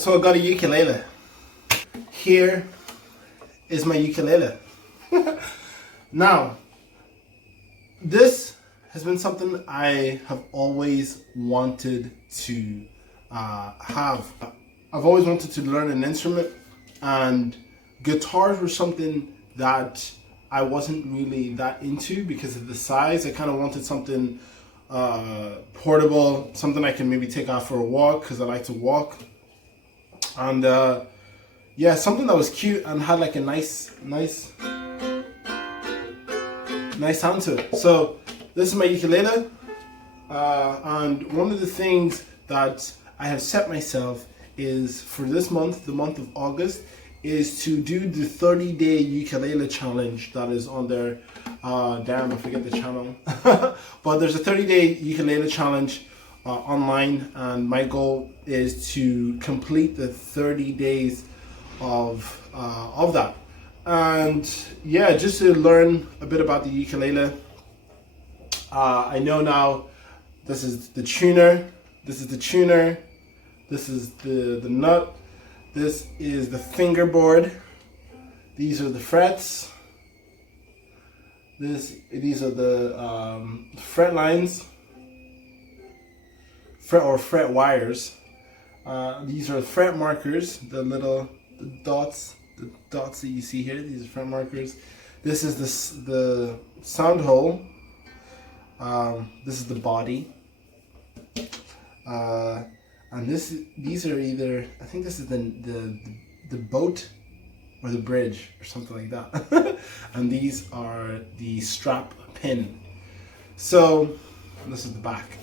So I got a ukulele. Here is my ukulele. Now, this has been something I have always wanted to have. I've always wanted to learn an instrument, and guitars were something that I wasn't really that into because of the size. I kind of wanted something portable, something I can maybe take out for a walk because I like to walk. And yeah, something that was cute and had like a nice sound to it. So this is my ukulele, and one of the things that I have set myself is for this month, the month of August, is to do the 30-day ukulele challenge that is on there. Damn, I forget the channel. But there's a 30-day ukulele challenge online, and my goal is to complete the 30 days of that. And yeah, just to learn a bit about the ukulele. I know now this is the tuner, this is the tuner, this is the nut, this is the fingerboard, these are the frets, these are the fret lines, fret wires. These are fret markers, the dots that you see here. These are fret markers. This is the sound hole. This is the body. And these are either, I think this is the boat or the bridge or something like that. And these are the strap pin. So this is the back.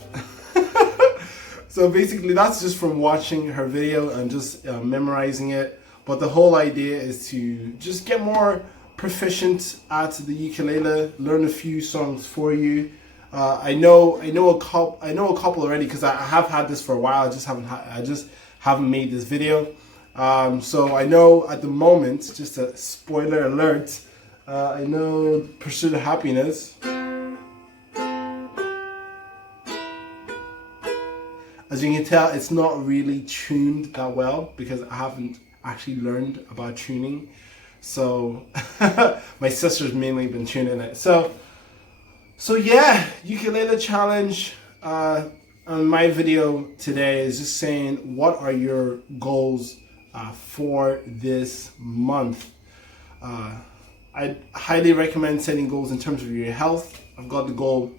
So basically that's just from watching her video and just memorizing it. But the whole idea is to just get more proficient at the ukulele, learn a few songs for you. I know a couple already because I have had this for a while. I just haven't made this video. So I know at the moment, just a spoiler alert, I know Pursuit of Happiness. As you can tell, it's not really tuned that well because I haven't actually learned about tuning. So my sister's mainly been tuning it. So yeah, ukulele challenge. And my video today is just saying, what are your goals for this month? I highly recommend setting goals in terms of your health. I've got the goal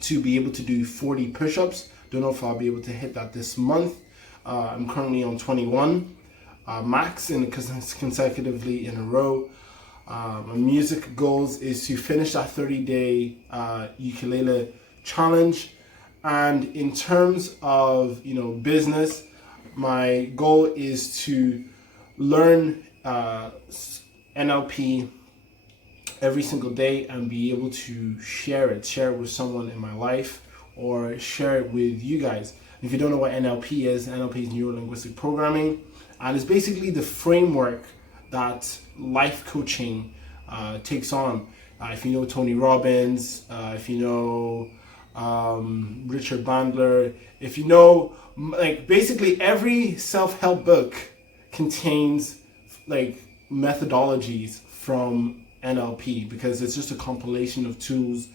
to be able to do 40 push-ups. Don't know if I'll be able to hit that this month. I'm currently on 21 max consecutively in a row. My music goals is to finish that 30-day ukulele challenge. And in terms of business, my goal is to learn NLP every single day and be able to share it with someone in my life or share it with you guys. If you don't know what NLP is Neuro-Linguistic Programming, and it's basically the framework that life coaching takes on. If you know Tony Robbins, if you know Richard Bandler, if you know, like, basically every self-help book contains like methodologies from NLP because it's just a compilation of tools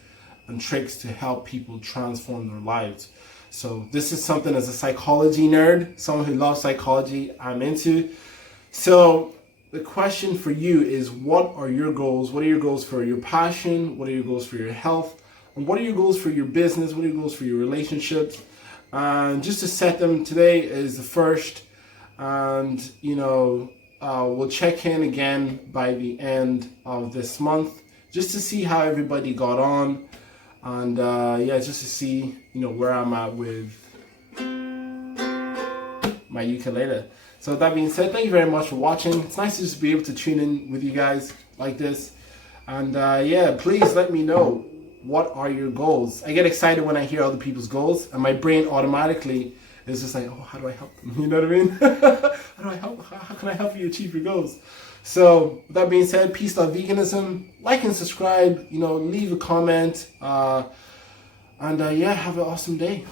and tricks to help people transform their lives. So this is something, as a psychology nerd, someone who loves psychology, I'm into. So the question for you is, what are your goals? What are your goals for your passion? What are your goals for your health? And what are your goals for your business? What are your goals for your relationships? And just to set them, today is the first. And, we'll check in again by the end of this month just to see how everybody got on. And yeah, just to see, where I'm at with my ukulele. So that being said, thank you very much for watching. It's nice to just be able to tune in with you guys like this. And yeah, please let me know, what are your goals? I get excited when I hear other people's goals, and my brain automatically is just like, oh, how do I help them? You know what I mean? How can I help you achieve your goals? So with that being said, peace, love, veganism. Like and subscribe, leave a comment. And yeah, have an awesome day.